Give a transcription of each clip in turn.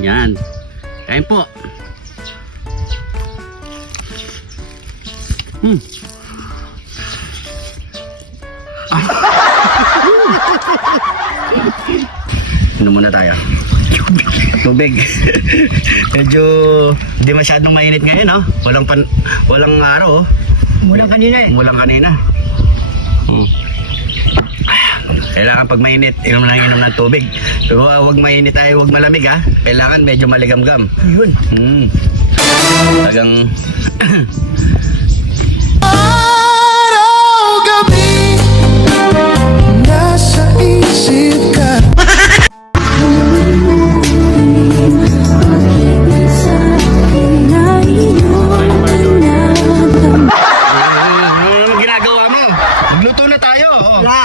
Yan. Kain po. Ano muna tayo? Tubig. Medyo hindi masyadong mainit ngayon, no? Walang araw, oh. Mulang kanina eh. Mulang kanina. Kailangan pag mainit, inom ng tubig. Pero wag mainit tayo, wag malamig, ha. Kailangan medyo maligamgam. Yun. Talagang Araw-gabi nasa isip ka. ginagawa mo? Magluto na tayo. Wala.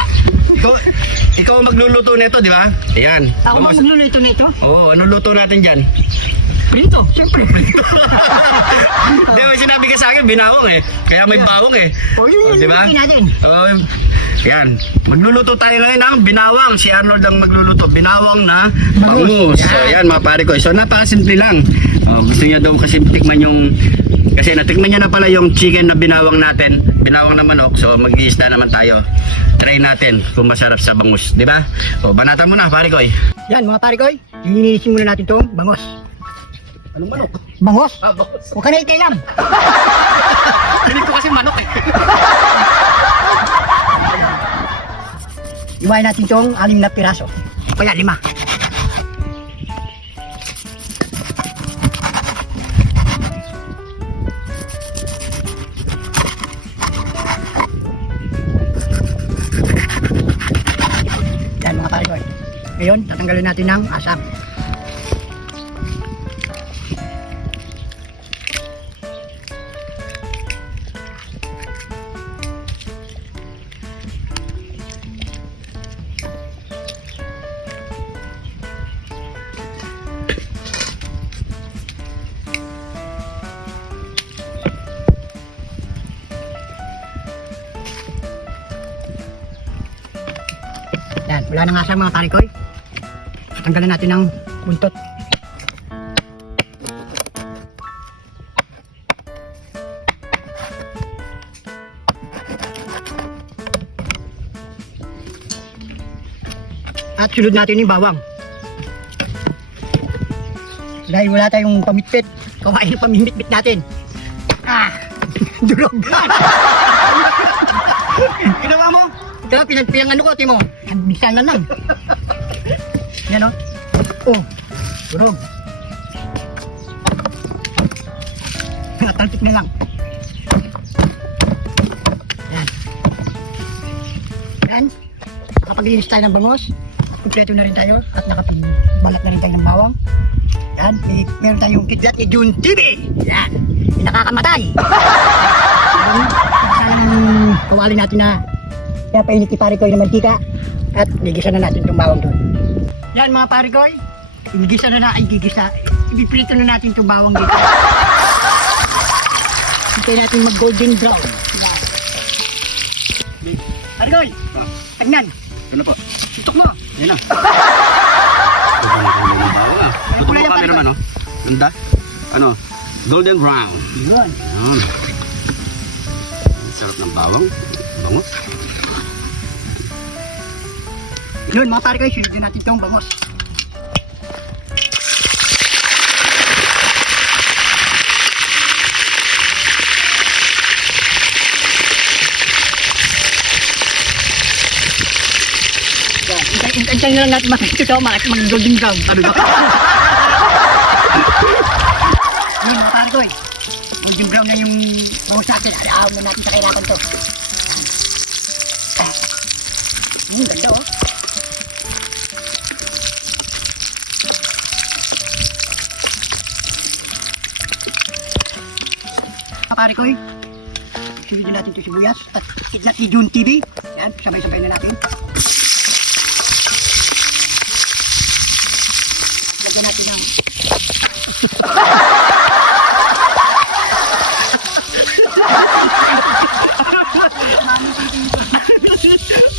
Ikaw ang magluluto nito, di ba? Ayan. Ako magluluto nito. Oo, anong luto natin dyan? Prito, siyempre. Di ba, sinabi ka sa akin, binawang eh. Kaya may bawang eh. O yun, Di ba? natin. Yan. Magluluto tayo ngayon ng binawang. Si Arnold ang magluluto. Binawang na Bangus. bangus. So, yan mga pare ko. So, napakasimple lang. Gusto niya daw kasi tikman yung... Kasi natikman niya na pala yung chicken na binawang natin. Binawang na manok. So, mag-i-ista naman tayo. Try natin kung masarap sa bangus. Di ba? O, banatan mo na, pare ko. Yan mga pare ko, linisin muna natin itong bangos. Anong manok? Bangos? Bangus. Huwag ka na ikailam. Pinig ko kasi manok eh. Iwain natin itong 6 na piraso. Kaya 5. Yan mga pare ko. Ngayon, tatanggalin natin ng asap. Yan, wala nang asap mga pare ko. Tatanggalin natin ng buntot. At sunod natin yung bawang. Dahil wala tayong pamitpit, kawain ang pamimitpit natin. Durog. Ginawa mo? Ito, pinang ano ko, timo. Bisa na lang. Yan o. Oh, durog. Talpik na lang. Yan. Yan. Nakapag-inis tayo ng bangos. Kompleto na rin tayo at nakapagbalat na rin tayo ng bawang. Yan, meron tayong kidlat ni Jun TV. Yan, yung nakakamatay. Sayang kawali natin na kaya painit ni pare ko yung mantika at gigisa na natin itong bawang doon. Yan mga pare ko, gigisa na ibiprito na natin itong bawang dito. Hintayin natin mag golden brown. Yan. Pare ko, tagnan. Ano po? Tutok mo. Yan lang. Tutok mo kami naman, no? Ganda? Ano? Golden brown. Yan. Yan. Sarap ng bawang. Bangus. Yun mga pare ko, sunodin natin itong bangos. Antayin na lang natin makikita ito, mag-golden brown. Ano ba? Yun mga pare ko, golden brown na yung bangos natin. Alahaw na natin sa kailangan ito. Ganda oh. Pare ko, sunodin natin ito sibuyas at kidlat ni Jun TV. Yan, sabay-sabay na natin. Lagyan natin ng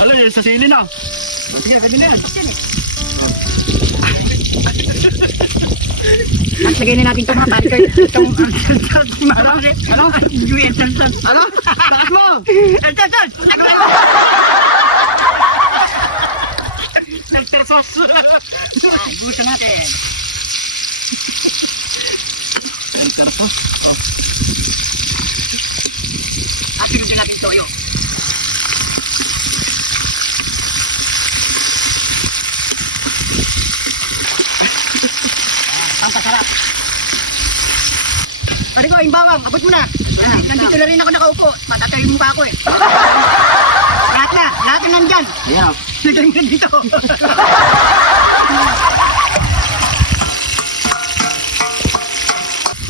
Alam yan, sa sili na. Sige, pwede na yan. lagay na natin ito mga pare ko. Itong marami. Ano? Yung salsal. Ano? Taas mo! Salsal! Nagtersos! Busa natin. Nagtersos? Oh. At sinusin natin toyo. Pampasarap. Pare ko, yung bawang, abot mo na. Nandito na rin ako nakaupo. Matatayin mo pa ako eh. Lahat na nandyan. Yeah. Lagay mo dito.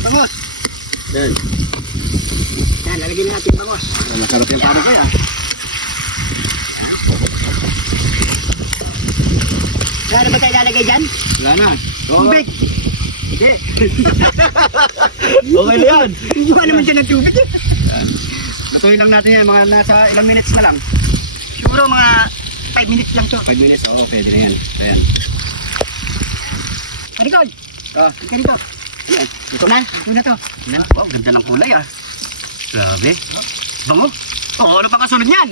Bangos. Yan. Yan, lalagyan na natin bangos. Masarap yung pare ko yan. Wala na ba tayo lalagay dyan? Wala na. Tubig. Okay. Okay na yan. Iwan naman dyan ng tubig. Natuloy lang natin yan. Mga nasa ilang minutes na lang. Siguro mga 5 minutes lang to. 5 minutes. Oo, pwede na yan. Ayan. Marikol, Oh, ika rito. yan. Ito na. Ito na to. Yan. Oh, ganda ng kulay ah. Grabe. Bango. Oh, ano pa kasunod niyan?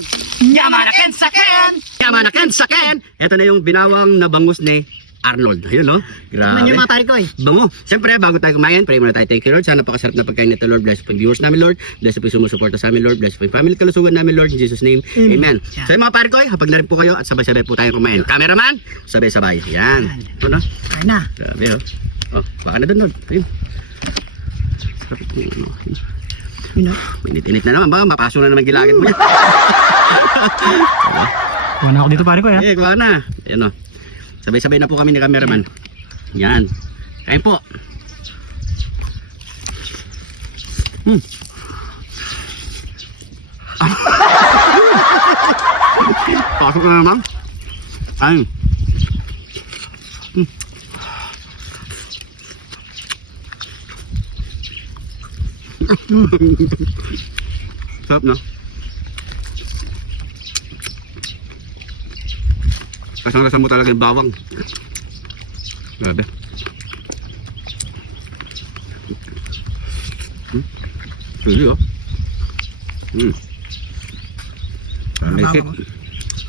Yamanaken saken! Yamanaken saken! Ito na yung binawang na bangus ni Arnold. Ayun, no? Grabe. Naman yung mga pare ko eh. Bango. Siyempre, bago tayo kumain, pray muna tayo. Thank you, Lord. Sana pakasarap na pagkain nito, Lord. Bless po yung viewers namin, Lord. Bless po yung sumusuporta sa amin, Lord. Bless po yung family kalusugan namin, Lord. In Jesus' name, Amen. So, yung mga pare ko, hapag na rin po kayo at sabay-sabay po tayong kumain. Cameraman, sabay-sabay. Yan. Ito na. Ay na. Grabe, oh. Oh, baka na doon, Lord. Ayun. Sarap yung, ano. Yun o. Mainit-init na naman. Baka mapaso na naman gilagit mo yan. Kuha na ako dito pare ko ya. Eh, kuha na. Ayun, oh. Sabay-sabay na po kami ni cameraman. Yan. Kain po. Pasok na naman. Ayun. Sarap na. Kasang-kasang mo talaga yung bawang. Grabe. Sige oh. Make it.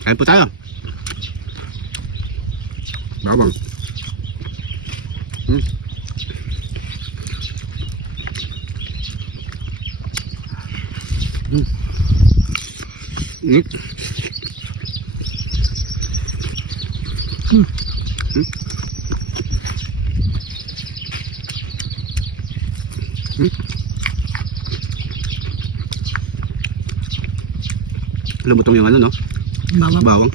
Kain po tayo. Bawang. Lumutong yung ano, no? Bawang. Bawang.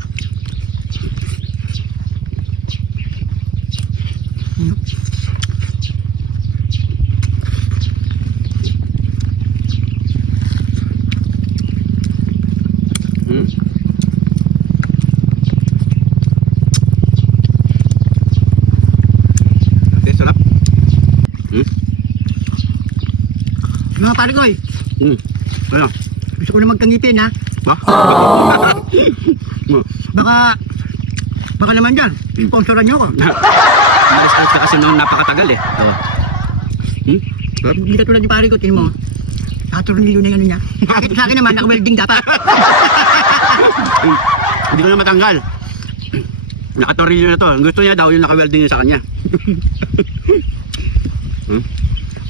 Okay, sarap. Mga pare ko eh. Ano? Gusto ko na magkangitin ha. Ba? Baka naman dyan. Sponsoran nyo ako. Umalis ka kasi noon napakatagal eh. Oo. Sarap. Hindi ka tulad yung pare ko. Tingin mo. Saturn-nilo na yung ano niya. Sa akin naman, naka-welding dapat. Hindi ko na matanggal. Nakatornilyo na to. Gusto niya daw yung naka-welding niya sa kanya.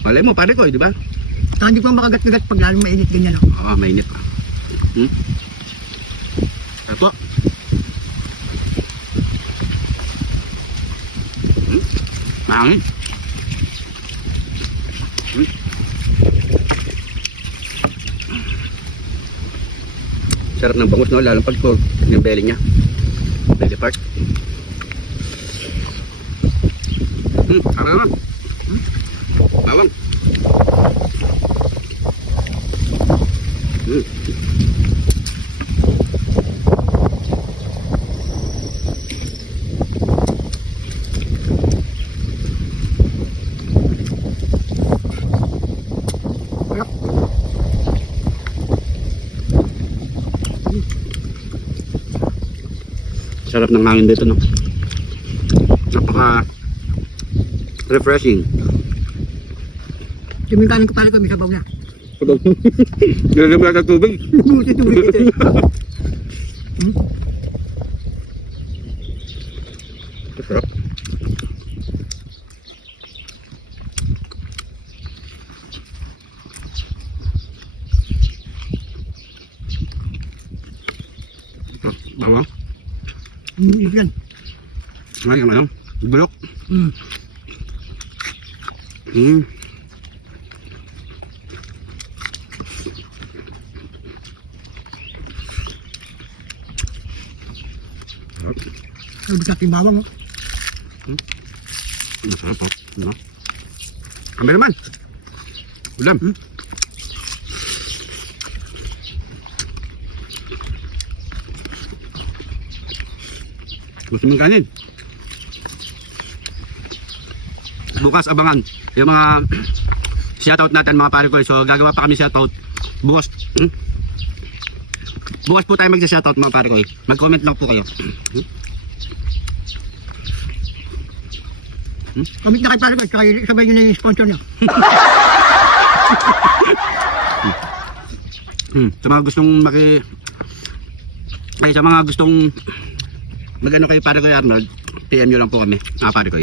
Malay mo, pare ko, di ba? Saka hindi ko makagat-kagat pag lalong mainit ganyan. Oh. Ah, mainit. Ito. Mahangin. Sarap ng bangus, no? Lalo pag ko yung belly niya. Belly part. Arama. Bawang. Sarap ng hangin dito, no? Napaka refreshing. Yung kanin ko pare ko, may sabaw na. Nilagyan mo ng tubig. Buti tubig ito. Sarap. Bawang. Yan. Ngayon, ano? Bulok. Mm. Sabi natin bawang, oh. Masarap po. Diba? Kami naman. Ulam. Gusto mong kanin? Bukas abangan yung mga shoutout natin mga pare ko. So gagawa pa kami shoutout bukas. Bukas po tayo magsa-shoutout mga pare ko. Mag-comment lang po kayo. Comment na kay pare ko, tsaka sabay nyo na yung sponsor nyo. Sa mga gustong sa mga gustong magano kay pare ko Arnold, PM nyo lang po kami mga pare ko.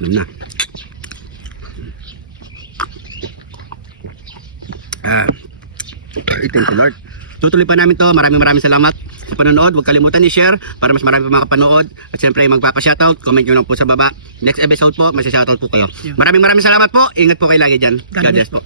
Alam na. Thank you Lord. Tutuloy pa namin to. Maraming salamat sa panonood. Huwag kalimutan i-share para mas marami pa makapanood. At syempre magpapa-shoutout. Comment nyo lang po sa baba. Next episode po, may shoutout po kayo. Maraming salamat po. Ingat po kayo lagi dyan. God bless po.